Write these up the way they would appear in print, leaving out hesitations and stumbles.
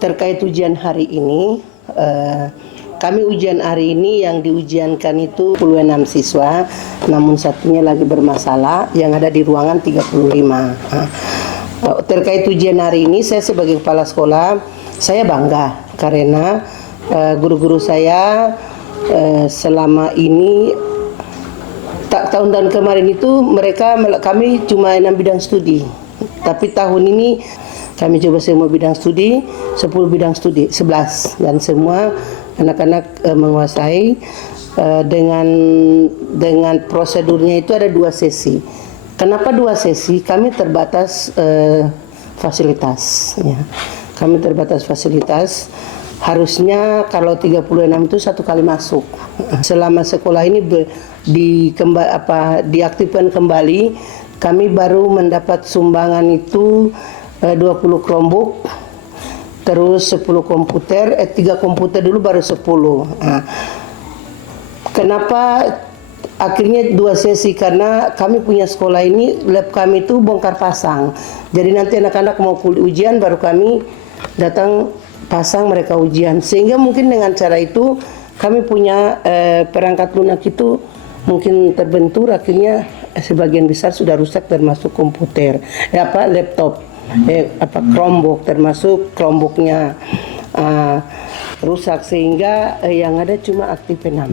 Terkait ujian hari ini, kami ujian hari ini yang diujiankan itu 26 siswa, namun satunya lagi bermasalah yang ada di ruangan 35. Terkait ujian hari ini, saya sebagai kepala sekolah, saya bangga karena guru-guru saya selama ini tahun-tahun kemarin itu kami cuma 6 bidang studi, tapi tahun ini kami coba semua bidang studi, 10 bidang studi, 11, dan semua anak-anak menguasai dengan prosedurnya itu ada 2 sesi. Kenapa 2 sesi? Kami terbatas fasilitas. Ya. Kami terbatas fasilitas. Harusnya kalau 36 itu 1 kali masuk. Selama sekolah ini diaktifkan kembali, kami baru mendapat sumbangan itu 20 Chromebook, terus 10 komputer, 3 komputer dulu baru 10. Kenapa akhirnya 2 sesi? Karena kami punya sekolah ini, lab kami itu bongkar pasang. Jadi nanti anak-anak mau ujian baru kami datang pasang, mereka ujian. Sehingga mungkin dengan cara itu kami punya perangkat lunak itu mungkin terbentur, akhirnya sebagian besar sudah rusak termasuk komputer, laptop. Chromebook, termasuk Chromebooknya rusak, sehingga yang ada cuma aktif 6.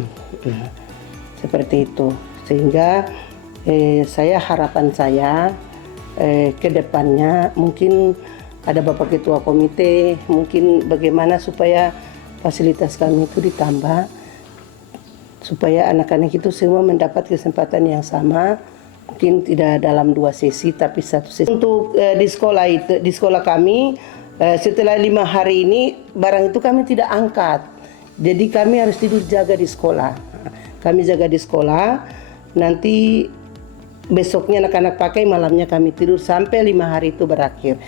Seperti itu. Sehingga harapan saya ke depannya mungkin ada Bapak Ketua Komite, mungkin bagaimana supaya fasilitas kami itu ditambah, supaya anak-anak itu semua mendapat kesempatan yang sama. Mungkin tidak dalam 2 sesi, tapi 1 sesi. Untuk di sekolah kami, setelah 5 hari ini barang itu kami tidak angkat. Jadi kami harus tidur jaga di sekolah. Kami jaga di sekolah. Nanti besoknya anak-anak pakai, malamnya kami tidur sampai 5 hari itu berakhir.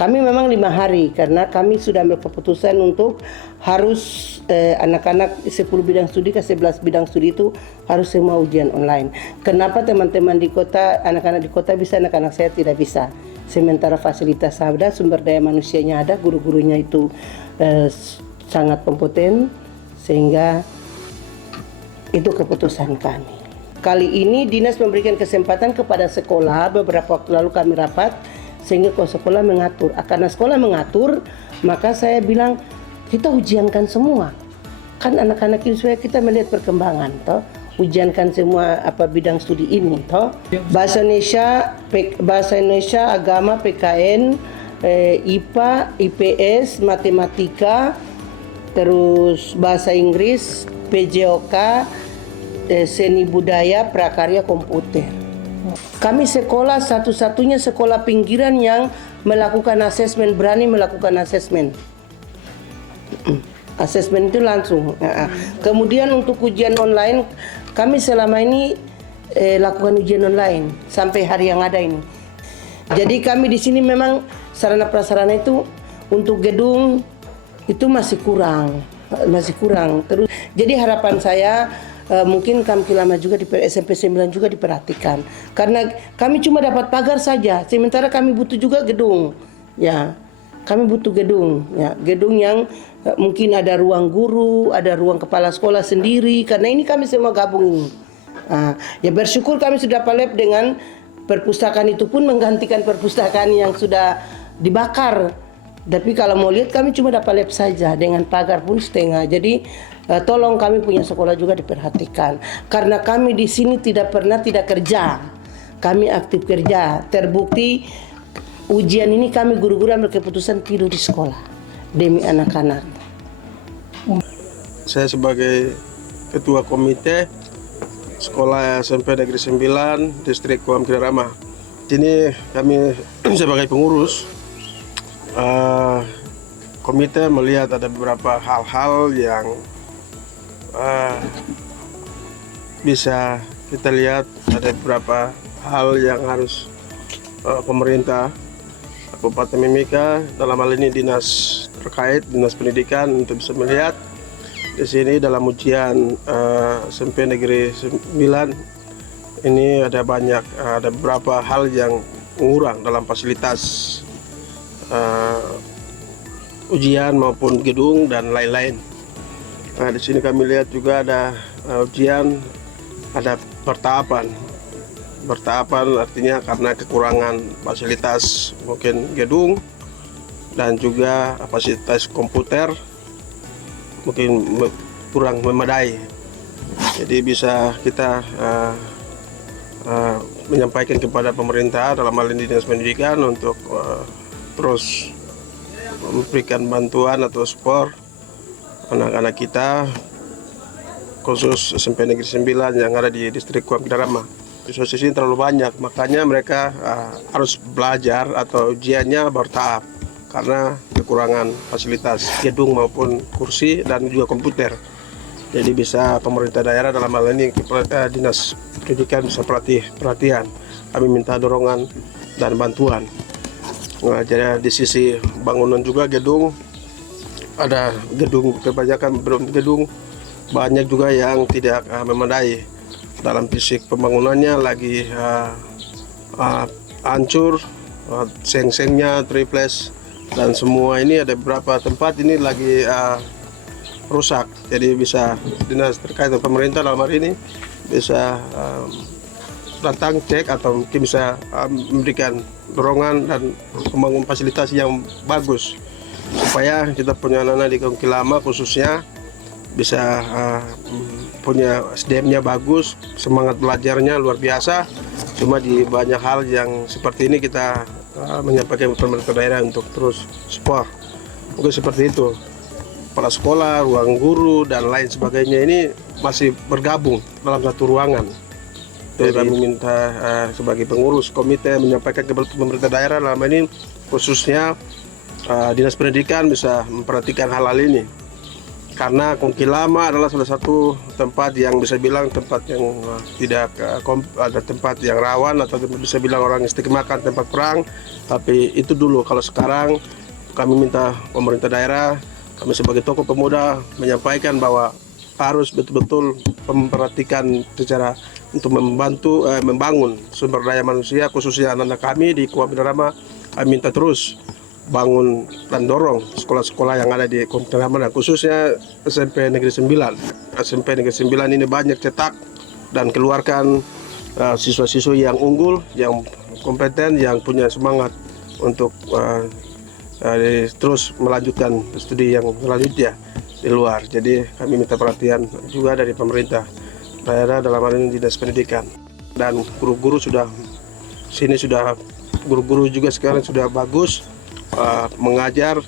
Kami memang 5 hari karena kami sudah ambil keputusan untuk harus anak-anak 10 bidang studi ke 11 bidang studi itu harus semua ujian online. Kenapa teman-teman di kota, anak-anak di kota bisa, anak-anak saya tidak bisa? Sementara fasilitas ada, sumber daya manusianya ada, guru-gurunya itu sangat kompeten, sehingga itu keputusan kami. Kali ini dinas memberikan kesempatan kepada sekolah, beberapa waktu lalu kami rapat, sehingga kalau sekolah mengatur. Karena sekolah mengatur, maka saya bilang kita ujiankan semua. Kan anak-anak ini supaya kita melihat perkembangan, toh. Ujiankan semua bidang studi ini, toh. Bahasa Indonesia, agama, PKN, IPA, IPS, matematika, terus bahasa Inggris, PJOK, seni budaya, prakarya, komputer. Kami sekolah satu-satunya sekolah pinggiran yang melakukan asesmen, berani melakukan asesmen. Asesmen itu langsung. Kemudian untuk ujian online, kami selama ini lakukan ujian online sampai hari yang ada ini. Jadi kami di sini memang sarana prasarana itu untuk gedung itu masih kurang. Terus jadi harapan saya mungkin kami lama juga di SMP 9 juga diperhatikan, karena kami cuma dapat pagar saja, sementara kami butuh juga gedung. Ya, kami butuh gedung, ya, gedung yang mungkin ada ruang guru, ada ruang kepala sekolah sendiri, karena ini kami semua gabung ini. Ya bersyukur kami sudah palep dengan perpustakaan, itu pun menggantikan perpustakaan yang sudah dibakar. Tapi kalau mau lihat kami cuma dapat lab saja, dengan pagar pun setengah. Jadi tolong kami punya sekolah juga diperhatikan, karena kami di sini tidak pernah tidak kerja. Kami aktif kerja. Terbukti ujian ini kami guru-guru ambil keputusan tidur di sekolah demi anak-anak. Saya sebagai Ketua Komite Sekolah SMP Negeri 9 Distrik Kuam Kirarama. Ini kami sebagai pengurus komite melihat ada beberapa hal-hal yang bisa kita lihat, ada beberapa hal yang harus pemerintah Kabupaten Mimika, dalam hal ini dinas terkait, dinas pendidikan, untuk bisa melihat di sini dalam ujian SMP Negeri 9 ini ada beberapa hal yang kurang dalam fasilitas ujian maupun gedung dan lain-lain. Nah, di sini kami lihat juga ada ujian, ada pertahapan. Bertahapan artinya karena kekurangan fasilitas mungkin gedung dan juga fasilitas komputer mungkin kurang memadai. Jadi bisa kita menyampaikan kepada pemerintah dalam hal ini Dinas Pendidikan untuk terus memberikan bantuan atau support anak-anak kita, khusus SMP Negeri 9 yang ada di distrik Kuam Kidarama. Siswa ini terlalu banyak, makanya mereka harus belajar atau ujiannya bertahap karena kekurangan fasilitas gedung maupun kursi dan juga komputer. Jadi bisa pemerintah daerah dalam hal ini Dinas Pendidikan bisa perhatian. Kami minta dorongan dan bantuan. Nah, jadi di sisi bangunan juga gedung, ada gedung kebanyakan belum gedung, banyak juga yang tidak memadai. Dalam fisik pembangunannya lagi hancur, seng-sengnya triplex, dan semua ini ada beberapa tempat ini lagi rusak. Jadi bisa dinas terkait dengan pemerintah dalam hari ini bisa datang cek atau mungkin bisa memberikan dorongan dan membangun fasilitas yang bagus supaya kita punya anak-anak di Kampung Kilama khususnya bisa punya SDM-nya bagus, semangat belajarnya luar biasa. Cuma di banyak hal yang seperti ini kita menyampaikan pemerintah daerah untuk terus support. Mungkin seperti itu. Kepala sekolah, ruang guru dan lain sebagainya ini masih bergabung dalam satu ruangan. Jadi kami minta sebagai pengurus komite menyampaikan ke pemerintah daerah dalam ini khususnya Dinas Pendidikan bisa memperhatikan hal-hal ini. Karena Kampung Kilama adalah salah satu tempat yang bisa bilang tempat yang tidak ada tempat yang rawan atau bisa bilang orang istiqmakan tempat perang. Tapi itu dulu. Kalau sekarang kami minta pemerintah daerah, kami sebagai tokoh pemuda menyampaikan bahwa harus betul-betul memperhatikan secara untuk membangun sumber daya manusia khususnya anak-anak kami di Kuam Kidarama. Kami minta terus bangun dan dorong sekolah-sekolah yang ada di Kuam Kidarama dan khususnya SMP Negeri 9. SMP Negeri 9 ini banyak cetak dan keluarkan siswa-siswa yang unggul, yang kompeten, yang punya semangat untuk terus melanjutkan studi yang selanjutnya di luar. Jadi kami minta perhatian juga dari pemerintah daerah dalam hal ini Dinas Pendidikan, dan guru-guru guru-guru juga sekarang sudah bagus mengajar,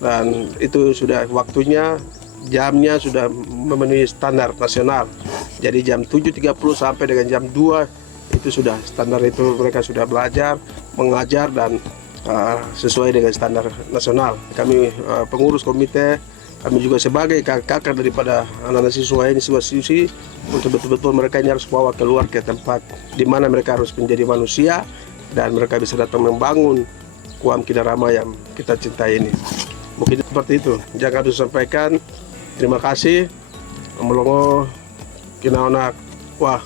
dan itu sudah waktunya, jamnya sudah memenuhi standar nasional. Jadi jam 7.30 sampai dengan jam 2 itu sudah standar, itu mereka sudah belajar mengajar dan sesuai dengan standar nasional. Kami pengurus komite, kami juga sebagai kakak daripada anak-anak siswa ini, siswa-siswi, untuk betul-betul mereka ini harus bawa keluar ke tempat di mana mereka harus menjadi manusia dan mereka bisa datang membangun Kuam Kidarama yang kita cintai ini. Mungkin seperti itu yang harus disampaikan. Terima kasih. Melongo kinaonak wah.